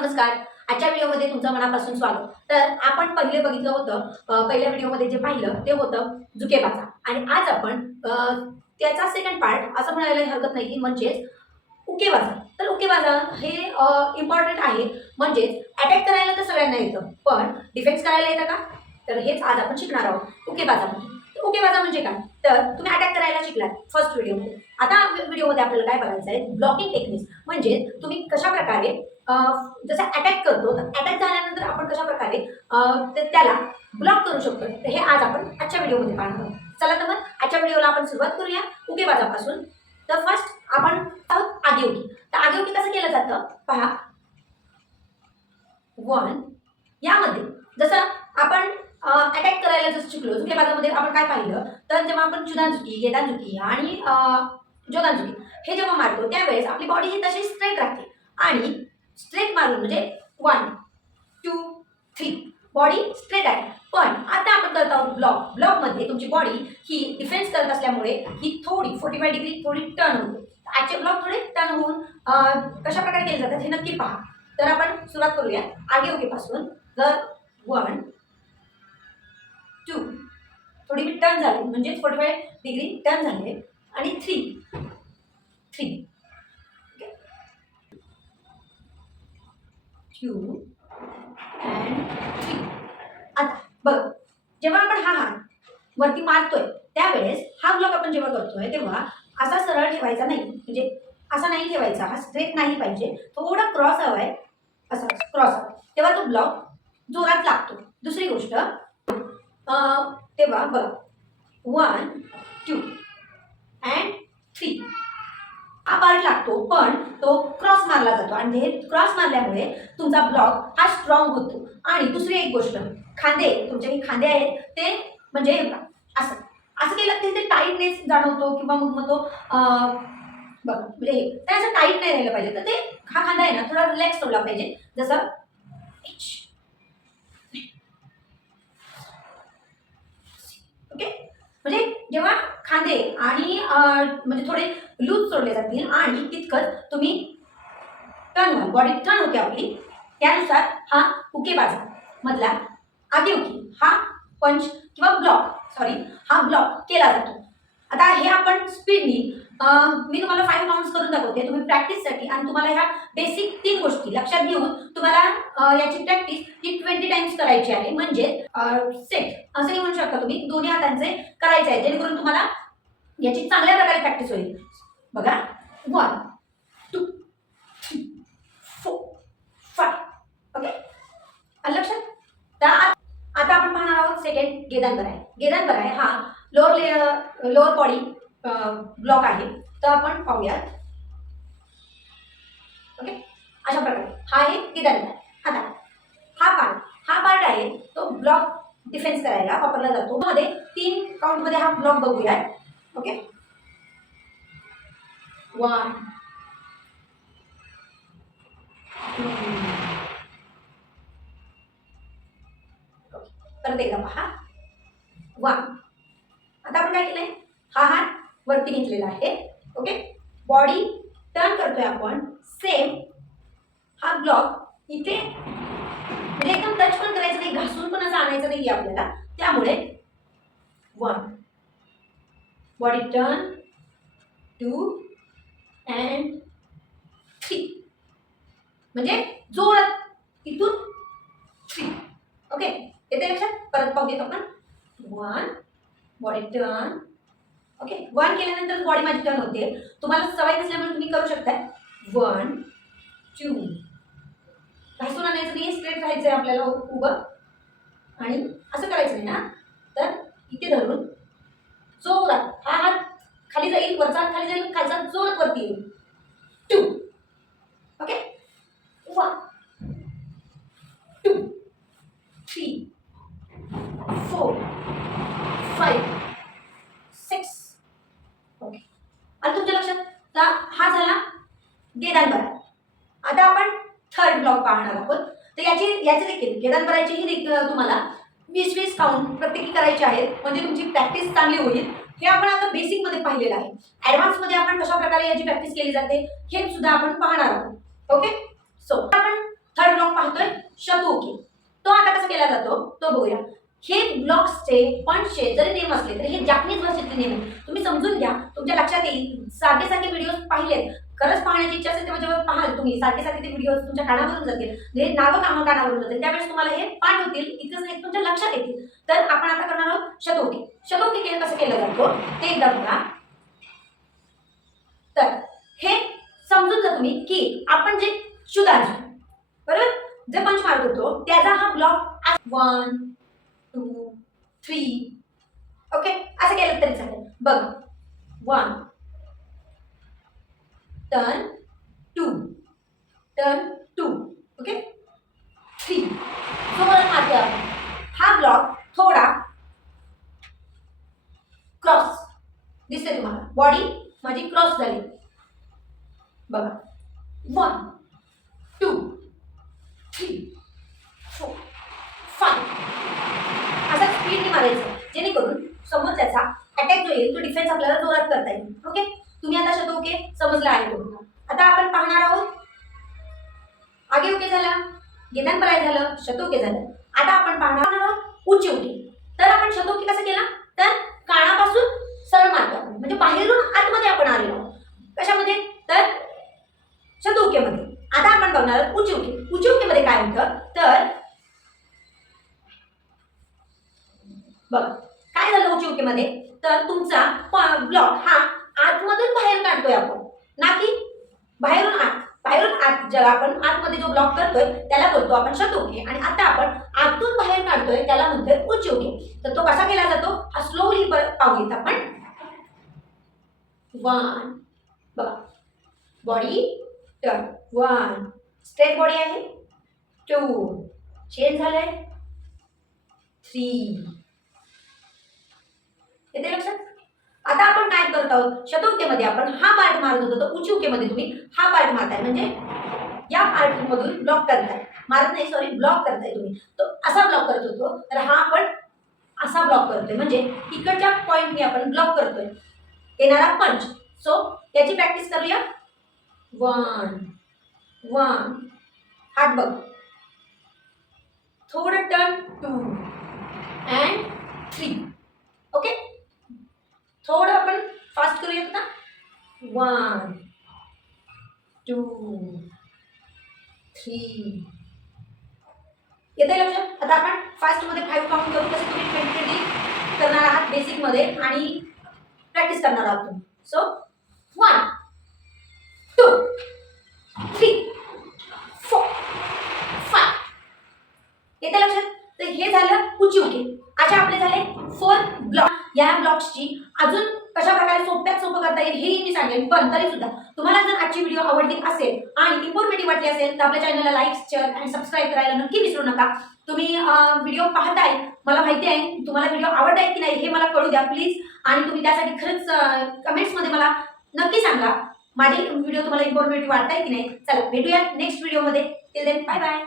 नमस्कार. आजच्या व्हिडिओमध्ये तुमचं मनापासून स्वागत. तर आपण पहिले बघितलं होतं, पहिल्या व्हिडिओमध्ये जे पाहिलं ते होतं झुकेबाजा आणि आज आपण त्याचा सेकंड पार्ट असं म्हणायला हरकत नाही म्हणजेच उकेबाजा. तर उकेबाजा हे इम्पॉर्टंट आहे. म्हणजेच अटॅक करायला तर सगळ्यांना येतं, पण डिफेन्स करायला येतं का? तर हेच आज आपण शिकणार आहोत उकेबाजा म्हणजे. तर उकेबाजा म्हणजे काय? तर तुम्ही अटॅक करायला शिकलात फर्स्ट व्हिडिओमध्ये. आता व्हिडिओमध्ये आपल्याला काय बघायचं आहे, ब्लॉकिंग टेक्निक्स. म्हणजे तुम्ही कशा प्रकारे जसं अटॅक करतो, तर अटॅक झाल्यानंतर आपण कशा प्रकारे त्याला ब्लॉक करू शकतो, तर हे आज आपण आजच्या व्हिडिओमध्ये पाहणार आहोत. चला तर मग आजच्या व्हिडिओला आपण सुरुवात करूया उकेबाजापासून. तर फर्स्ट आपण आहोत आगेओकी. तर आगेओकी कसं केलं जातं पहा. 1 यामध्ये जसं आपण अटॅक करायला जसं शिकलो, झुकेबाजामध्ये आपण काय पाहिलं, तर जेव्हा आपण चुदानझुकी, गेदानझुकी आणि जोदानझुकी हे जेव्हा मारतो त्यावेळेस आपली बॉडी ही तशी स्ट्रेट राहते आणि स्ट्रेट मारून म्हणजे 1 2 3 बॉडी स्ट्रेट आहे. पण आता आपण करत आहोत ब्लॉक. ब्लॉकमध्ये तुमची बॉडी ही डिफेन्स करत असल्यामुळे ही थोडी 45 डिग्री थोडी टर्न होते. आजचे ब्लॉक थोडे टर्न होऊन कशा प्रकारे केले जातात हे नक्की पहा. तर आपण सुरुवात करूया आगेओकीपासून. जर 1 2 थोडी मी टर्न झाली म्हणजे 45 डिग्री टर्न झाले आणि 3 2 and 3. आता बघ, जेव्हा आपण हा हात वरती मारतोय त्यावेळेस हा ब्लॉक आपण जेव्हा करतोय तेव्हा असा सरळ ठेवायचा नाही, म्हणजे असा नाही ठेवायचा, हा स्ट्रेट नाही पाहिजे, थोडा क्रॉस हवाय, असा क्रॉस हवा, तेव्हा तो ब्लॉक जोरात लागतो. दुसरी गोष्ट तेव्हा बघ 1 2 and 3 हा पार्ट लागतो, पण तो क्रॉस मारला जातो आणि हे क्रॉस मारल्यामुळे तुमचा ब्लॉक हा स्ट्रॉंग होतो. आणि दुसरी एक गोष्ट, खांदे, तुमचे हे खांदे आहेत ते म्हणजे असं असं केलं तर ते टाईटनेस जाणवतो किंवा मग तो बघ म्हणजे हे ते असं टाईट नाही राहिलं पाहिजे. तर ते हा खांदा आहे ना थोडा रिलॅक्स ठेवला पाहिजे, जसं ओके. म्हणजे जेव्हा खांदे आणि म्हणजे थोडे लूज सोडले जातील आणि तितकंच तुम्ही टर्न व्हाल, बॉडी टर्न होते आपली, त्यानुसार हा उकेबाजा मधला आगेओकी हा पंच किंवा हा ब्लॉक केला जातो. आता हे आपण स्पीडनी मी तुम्हाला 5 काउंट्स करून दाखवते तुम्ही प्रॅक्टिससाठी, आणि तुम्हाला ह्या बेसिक 3 गोष्टी लक्षात घेऊन तुम्हाला याची प्रॅक्टिस ही 20 टाइम्स करायची आहे. म्हणजे सेट असंही म्हणू शकता तुम्ही, दोन्ही हातांचे करायचे आहे, जेणेकरून तुम्हाला याची चांगल्या प्रकारे प्रॅक्टिस होईल. बघा 1 2 3 4 5. ओके, लक्षात. तर आता आपण पाहणार आहोत सेकंड गेदानबराय. गेदानबराय हा लोअर बॉडी ब्लॉक आहे. तर आपण पाहूयात. ओके, अशा प्रकारे हा आहे गेदानबराय. आता हा पार्ट आहे तो ब्लॉक डिफेन्स करायला वापरला जातो. मध्ये 3 काउंटमध्ये हा ब्लॉक बघूयात. ओके 1 2 परत एकदा पहा 1. आता आपण काय केलंय, हा हात वरती घेतलेला आहे. ओके, बॉडी टर्न करतोय आपण, सेम हा ब्लॉक इथे म्हणजे एकदम टच पण करायचं नाही, घासून पण असं आणायचं नाही आपल्याला. त्यामुळे 1 बॉडी टर्न 2 and 3 म्हणजे जोरात इथून 3. ओके, येते लक्षात. परत पाहूयात आपण 1 बॉडी टर्न. ओके, 1 केल्यानंतर बॉडी माझी टर्न होते. तुम्हाला सवय नसल्यामुळे तुम्ही करू शकता 1 2. घासून आणायचं नाही, स्ट्रेट राहायचं आहे आपल्याला उभं, आणि असं करायचं नाही ना. तर इथे धरून जोरात हा हात खाली जाईल, वरचा हात खाली जाईल, खालचा जोरात वरती येईल. 2. ओके 1 2 3 4 5 6. ओके, आणि तुमच्या लक्षात हा झाला गेदानबराय. आता आपण थर्ड ब्लॉक पाहणार आहोत. तर याचे देखील गेदानबरायची ही तुम्हाला 20-20 काउंट प्रत्येकी करायचे आहेत, म्हणजे तुमची प्रॅक्टिस चांगली होईल. हे आपण आता बेसिकमध्ये पाहिलेलं आहे. ॲडव्हान्समध्ये आपण कशा प्रकारे याची प्रॅक्टिस केली जाते हे सुद्धा आपण पाहणार आहोत. ओके, सो आपण थर्ड ओके. तो आता कसा केला जातो तो बघूया. हे ब्लॉक्सचे पॉइंट्सचे जरी नेम असले तरी हे जापनीज भाषेतले नेम आहेत. तुम्ही समजून घ्या, तुमच्या लक्षात येईल. सारखे सारखे व्हिडिओ पाहिलेत, खरंच पाहण्याची इच्छा असेल तेव्हा जेव्हा पाहाल तुम्ही सारखे सारखे ते व्हिडिओ तुमच्या कानावरून जातील, जे नावं कानावरून जातील, त्यावेळेस तुम्हाला हे पाठ होतील, इतकंच नाही तुमच्या लक्षात येतील. तर आपण आता करणार आहोत शतोके. शतोके कसं केलं जातो ते एकदा बघा. तर हे समजून जा तुम्ही की आपण जे शुदाजी बरोबर जे पंच मारत होतो त्याचा हा ब्लॉक 1 2 3 ओके असं केलं तरी चालेल. बघ 1 टर्न 2 टर्न 2 ओके 3 थोडा मारते आपण. हा ब्लॉक थोडा क्रॉस दिसते तुम्हाला, बॉडी माझी क्रॉस झाली बघा. 1 2 3 4 5 असा स्पीडने मारायचं जेणेकरून समोरच्याचा अटॅक जो येईल तो डिफेन्स आपल्याला जोरात करता येईल. ओके तुम्ही आता शतोके समजला आहे तुम्हाला. आता आपण पाहणार आहोत आगे ओके झाला, गेदानपराय झालं, शतोके झालं. आता आपण पाहणार आहोत उंची उके. तर आपण शतोके कसं केला तर कानापासून सरळ मारतो आपण, म्हणजे बाहेरून आतमध्ये आपण आलेलो आहोत. कशामध्ये तर शतोकेमध्ये. आता आपण बघणार आहोत उंची उके. उंची उकेमध्ये काय होतं तर बघ काय झालं उंची उकेमध्ये तर तुमचा ब्लॉक हा आतमधून बाहेर काढतोय आपण, ना की बाहेरून आत. बाहेरून आत जेव्हा आपण आतमध्ये जो ब्लॉक करतोय त्याला बोलतो आपण शतोके, आणि आता आपण आतून बाहेर काढतोय त्याला म्हणतोय उंची उके. तर तो कसा केला जातो हा स्लोली पाहूयात आपण. 1 बघा बॉडी टर्न 1 स्ट्रेट बॉडी आहे, 2 चेंज झालंय, 3 येते लक्षात. आता आपण काय करत आहोत शतोकेमध्ये आपण हा पार्ट मारत होतो, तर उंची उकेमध्ये तुम्ही हा पार्ट मारताय, म्हणजे या पार्ट मधून ब्लॉक करताय, मारत नाही सॉरी ब्लॉक करताय तुम्ही. तो असा ब्लॉक करत होतो तर हा आपण असा ब्लॉक करतोय, म्हणजे इकडच्या पॉइंटने आपण ब्लॉक करतोय येणारा पंच. सो याची प्रॅक्टिस करूया. 1 1 हात बघ, थोडं टर्न 2 अँड 3 ओके. थोडं आपण फास्ट करूयात ना. 1 2 3 येते लक्षात. आता आपण फास्टमध्ये 5 काउंट करू, तसं तुम्ही 20 करणार आहात बेसिकमध्ये आणि प्रॅक्टिस करणार आहात तुम्ही. सो 1 2 3 4 5 येते लक्षात. तर हे झालं उंची उके. अशा आपले झाले 4 ब्लॉक. या ब्लॉक्सची अजून कशा प्रकारे सोप्यात सोपं करता येईल हेही मी सांगेन, पण तरी सुद्धा तुम्हाला जर आजची व्हिडिओ आवडली असेल आणि इन्फॉर्मेटिव्ह वाटली असेल तर आपल्या चॅनलला लाईक शेअर आणि सबस्क्राईब करायला नक्की विसरू नका. तुम्ही व्हिडिओ पाहताय, मला माहिती आहे तुम्हाला व्हिडिओ आवडत आहे की नाही हे मला कळू द्या प्लीज, आणि तुम्ही त्यासाठी खरंच कमेंट्समध्ये मला नक्की सांगा माझे व्हिडिओ तुम्हाला इन्फॉर्मेटिव्ह वाटताय की नाही. चला भेटूया नेक्स्ट व्हिडिओमध्ये. Till then bye bye.